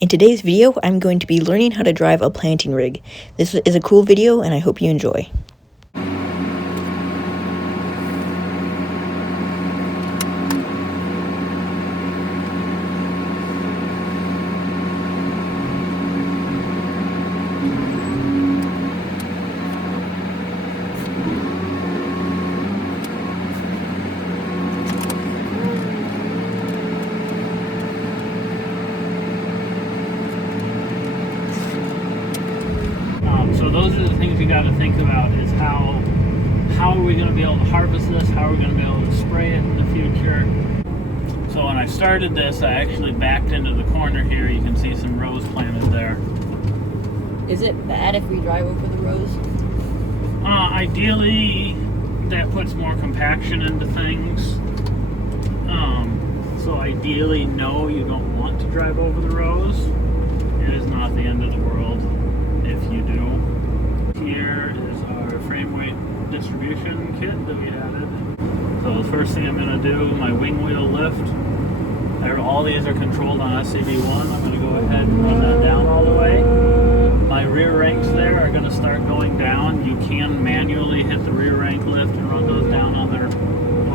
In today's video, I'm going to be learning how to drive a planting rig. This is a cool video and I hope you enjoy. So those are the things you got to think about is how are we going to be able to harvest this? How are we going to be able to spray it in the future? So when I started this, I actually backed into the corner here. You can see some rows planted there. Is it bad if we drive over the rows? Ideally, that puts more compaction into things. So ideally, no, you don't want to drive over the rows. It is not the end of the world if you do. Here is our frame weight distribution kit that we added. So the first thing I'm going to do, my wing wheel lift. All these are controlled on SCV1. I'm going to go ahead and run that down all the way. My rear ranks there are going to start going down. You can manually hit the rear rank lift and run those down on their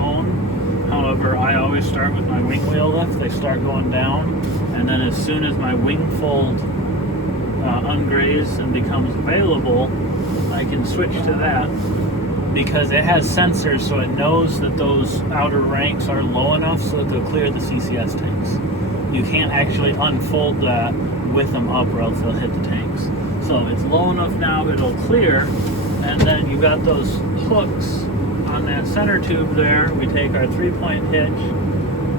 own. However, I always start with my wing wheel lift. They start going down, and then as soon as my wing fold ungrazed and becomes available, I can switch to that because it has sensors, so it knows that those outer ranks are low enough so that they'll clear the CCS tanks. You can't actually unfold that with them up or else they'll hit the tanks. So it's low enough now, it'll clear, and then you got those hooks on that center tube there. We take our 3-point hitch,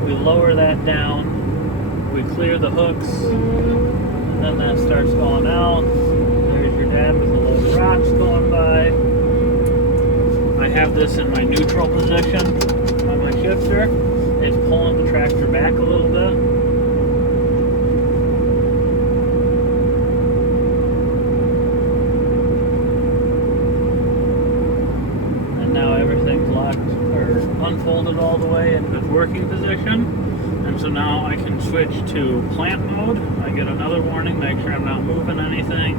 we lower that down, we clear the hooks, and then that starts going out. There's your dad with a load of rocks going by. I have this in my neutral position on my shifter. It's pulling the tractor back a little bit. And now everything's locked or unfolded all the way in good working position. And so now I can switch to plant mode. I get another warning, make sure I'm not moving anything.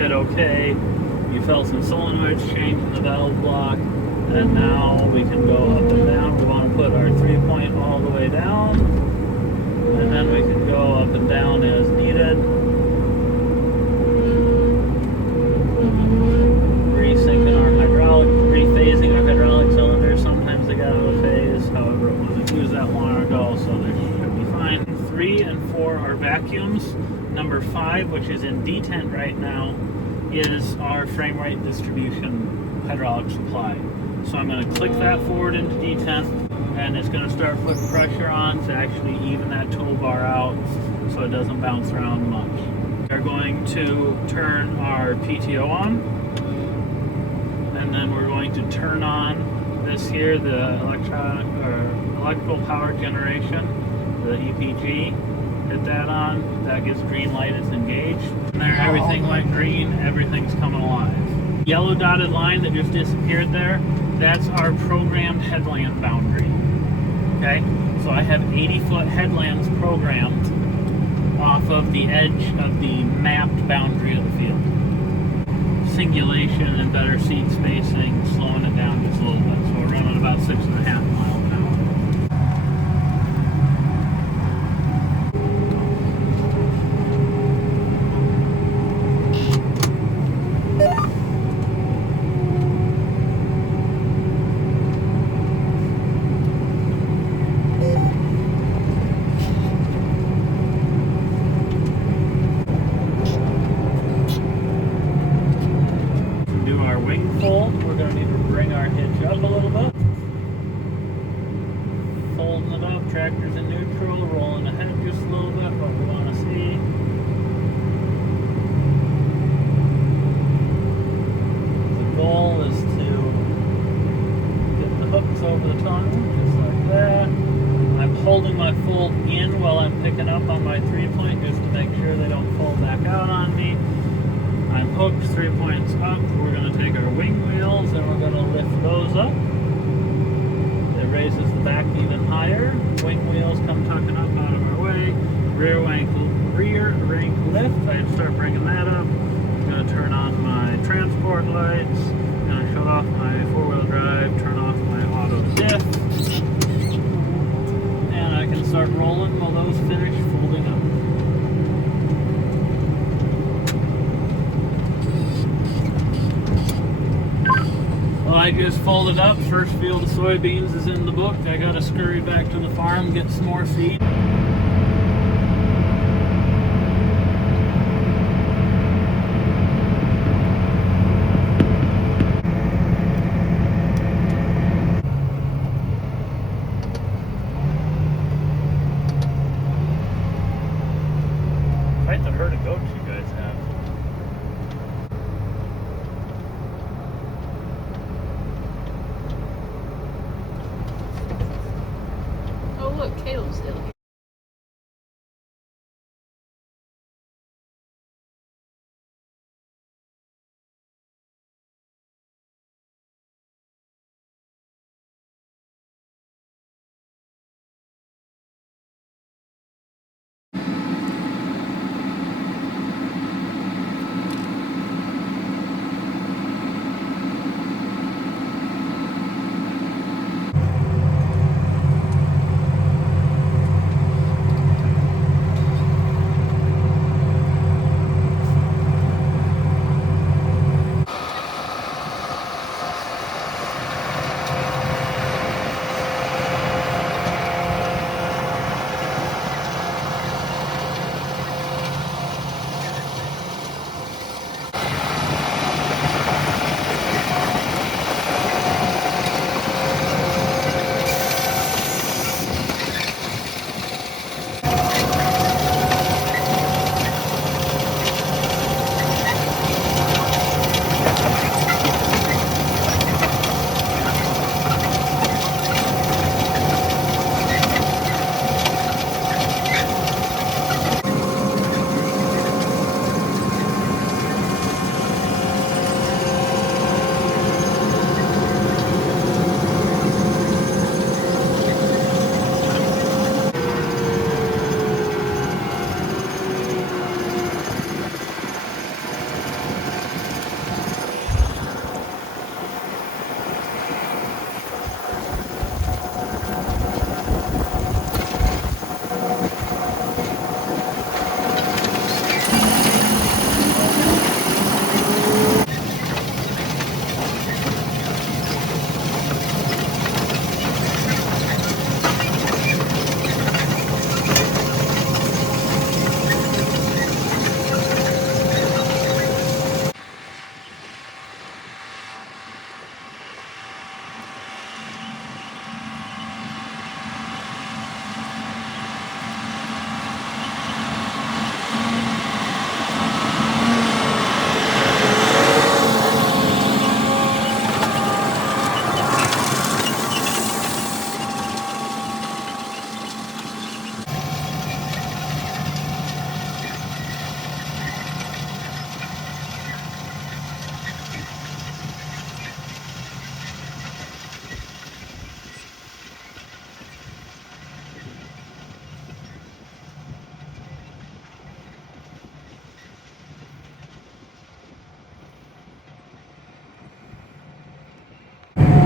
Hit OK. You felt some solenoids change in the valve block. And now we can go up and down. We want to put our 3-point all the way down. And then we can go up and down as needed. Rephasing our hydraulic cylinders. Sometimes they got out of phase. However, it wasn't used that long ago, so they should be fine. 3 and 4 are vacuums. Number 5, which is in detent right now, is our frame rate distribution hydraulic supply. So I'm going to click that forward into detent, and it's going to start putting pressure on to actually even that toolbar out so it doesn't bounce around much. We're going to turn our PTO on, and then we're going to turn on this here, the electrical power generation, the EPG. Hit that on, that gets green light, it's engaged. And there, everything went green, everything's coming alive. Yellow dotted line that just disappeared there, that's our programmed headland boundary. Okay, so I have 80-foot headlands programmed off of the edge of the mapped boundary of the field. Singulation and better seat spacing, slowing it down just a little bit. So we're running about 6.5 miles an hour. We're going to need to bring our hitch up a little bit. Folding it up, tractor's in neutral, rolling ahead just a little bit, what we want to see. The goal is to get the hooks over the tongue, just like that. I'm holding my fold in while I'm picking up on my 3-point just to make sure they don't fold back out on me. I'm hooked, 3 points up. We're going to take our wing wheels and we're going to lift those up. It raises the back even higher. Wing wheels come tucking up out of our way. Rear with, I'd start bringing that up. I'm going to turn on my transport lights. I'm going to shut off my four-wheel drive, turn off my auto diff. And I can start rolling while those finish folding up. Well, I just folded up. First field of soybeans is in the book. I got to scurry back to the farm, get some more feed. Quite the herd of goats you guys have. Oh look, Caleb's still here.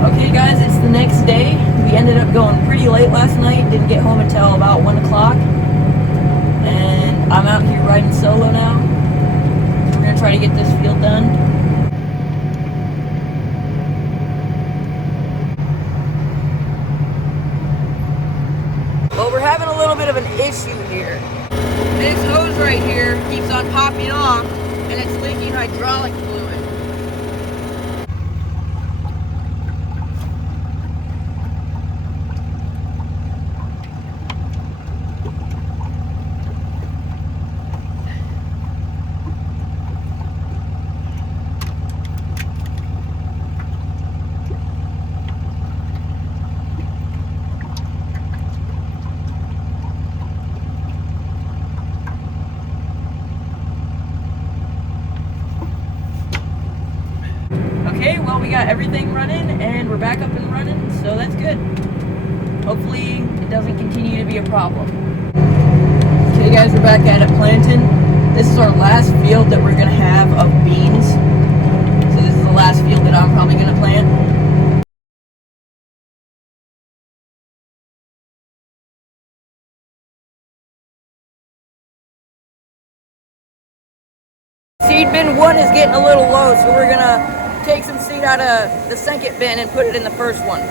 Okay guys, it's the next day. We ended up going pretty late last night, didn't get home until about 1 o'clock. And I'm out here riding solo now. So we're gonna try to get this field done. Well, we're having a little bit of an issue here. This hose right here keeps on popping off and it's leaking hydraulic fluid. Okay, well, we got everything running and we're back up and running, so that's good. Hopefully it doesn't continue to be a problem. Okay guys, we're back at it planting. This is is our last field that we're gonna have of beans. So this is the last field that I'm probably gonna plant. Seed bin 1 is getting a little low, so we're gonna take some seed out of the second bin and put it in the first one.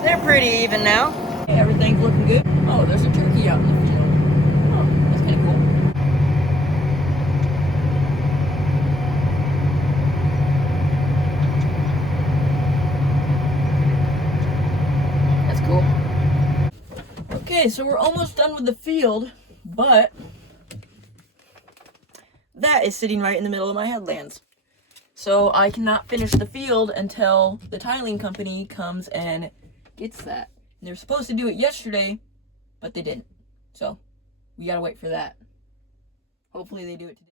They're pretty even now. Everything's looking good. Oh, there's a turkey out in the field. Oh, that's kind of cool. That's cool. Okay, so we're almost done with the field, but that is sitting right in the middle of my headlands. So I cannot finish the field until the tiling company comes and gets that. And they were supposed to do it yesterday, but they didn't. So we gotta wait for that. Hopefully they do it today.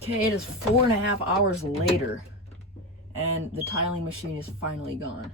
Okay, it is 4.5 hours later, and the tiling machine is finally gone.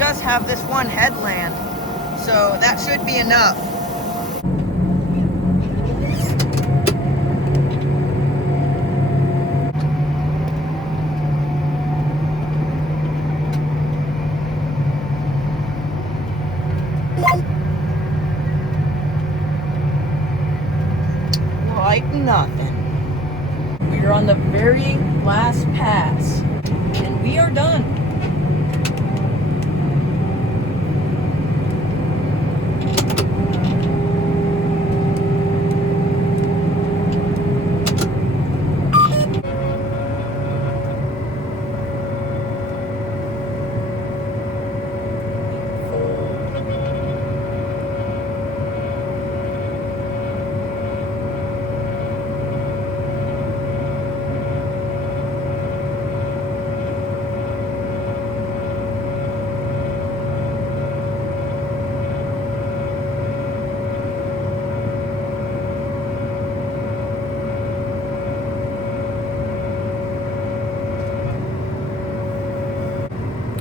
just have this one headland, so that should be enough. Like nothing. We are on the very last pass, and we are done.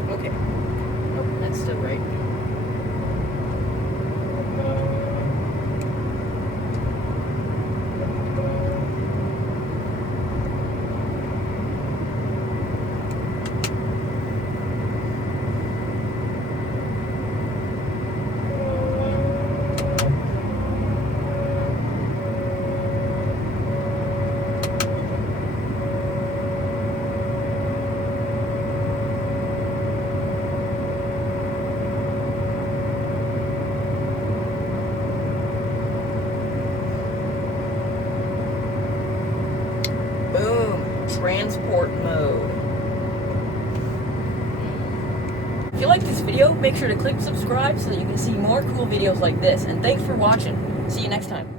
Okay. Nope, that's still right. Boom. Transport mode. If you like this video, make sure to click subscribe so that you can see more cool videos like this. And thanks for watching. See you next time.